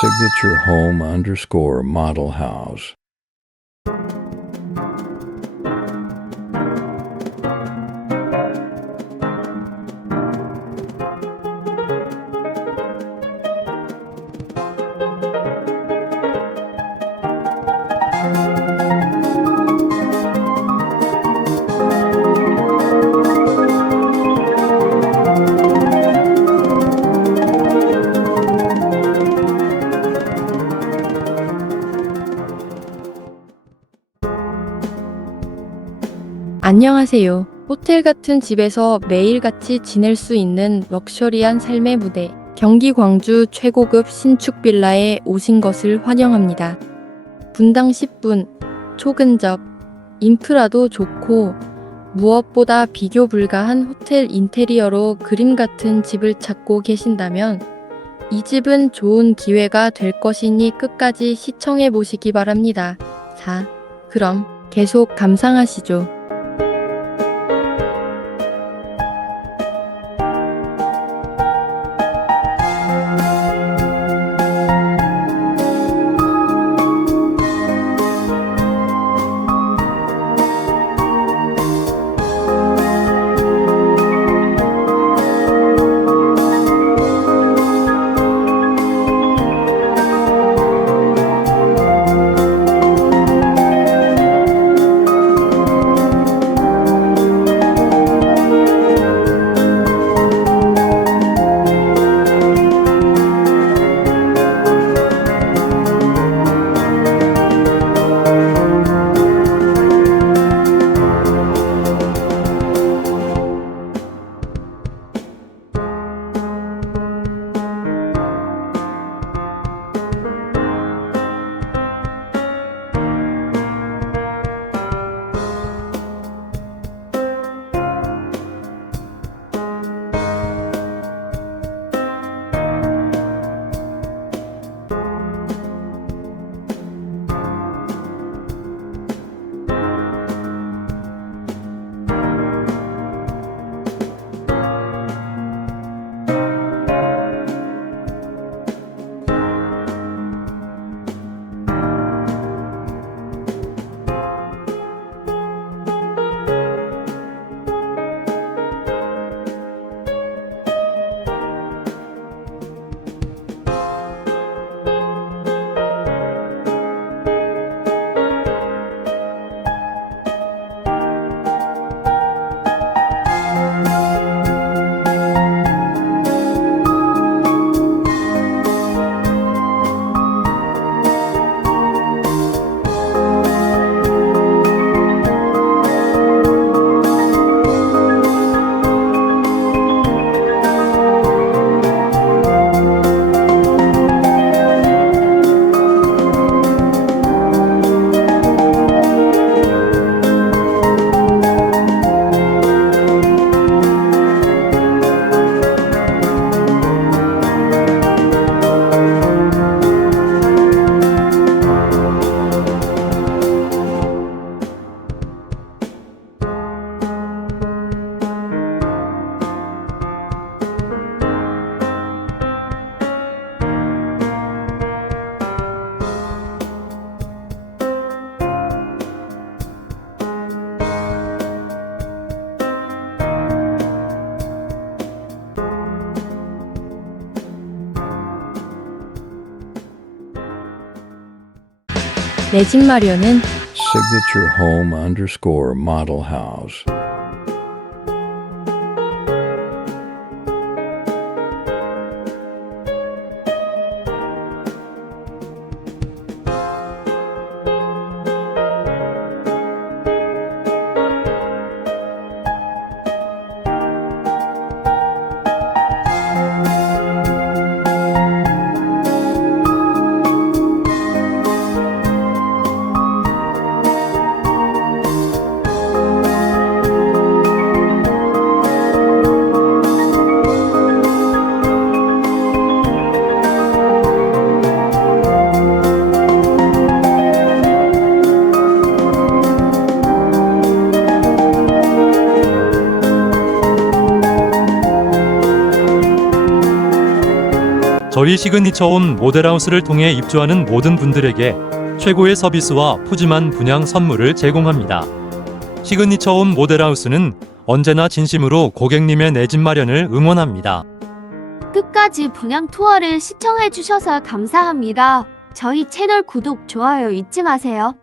signature home underscore model house. 안녕하세요. 호텔 같은 집에서 매일같이 지낼 수 있는 럭셔리한 삶의 무대. 경기 광주 최고급 신축 빌라에 오신 것을 환영합니다. 분당 10분, 초근접, 인프라도 좋고, 무엇보다 비교 불가한 호텔 인테리어로 그림 같은 집을 찾고 계신다면, 이 집은 좋은 기회가 될 것이니 끝까지 시청해 보시기 바랍니다. 4. 그럼 계속 감상하시죠. 내 집 마련은 Signature home underscore model house. 저희 시그니처홈 모델하우스를 통해 입주하는 모든 분들에게 최고의 서비스와 푸짐한 분양 선물을 제공합니다. 시그니처홈 모델하우스는 언제나 진심으로 고객님의 내 집 마련을 응원합니다. 끝까지 분양 투어를 시청해 주셔서 감사합니다. 저희 채널 구독, 좋아요 잊지 마세요.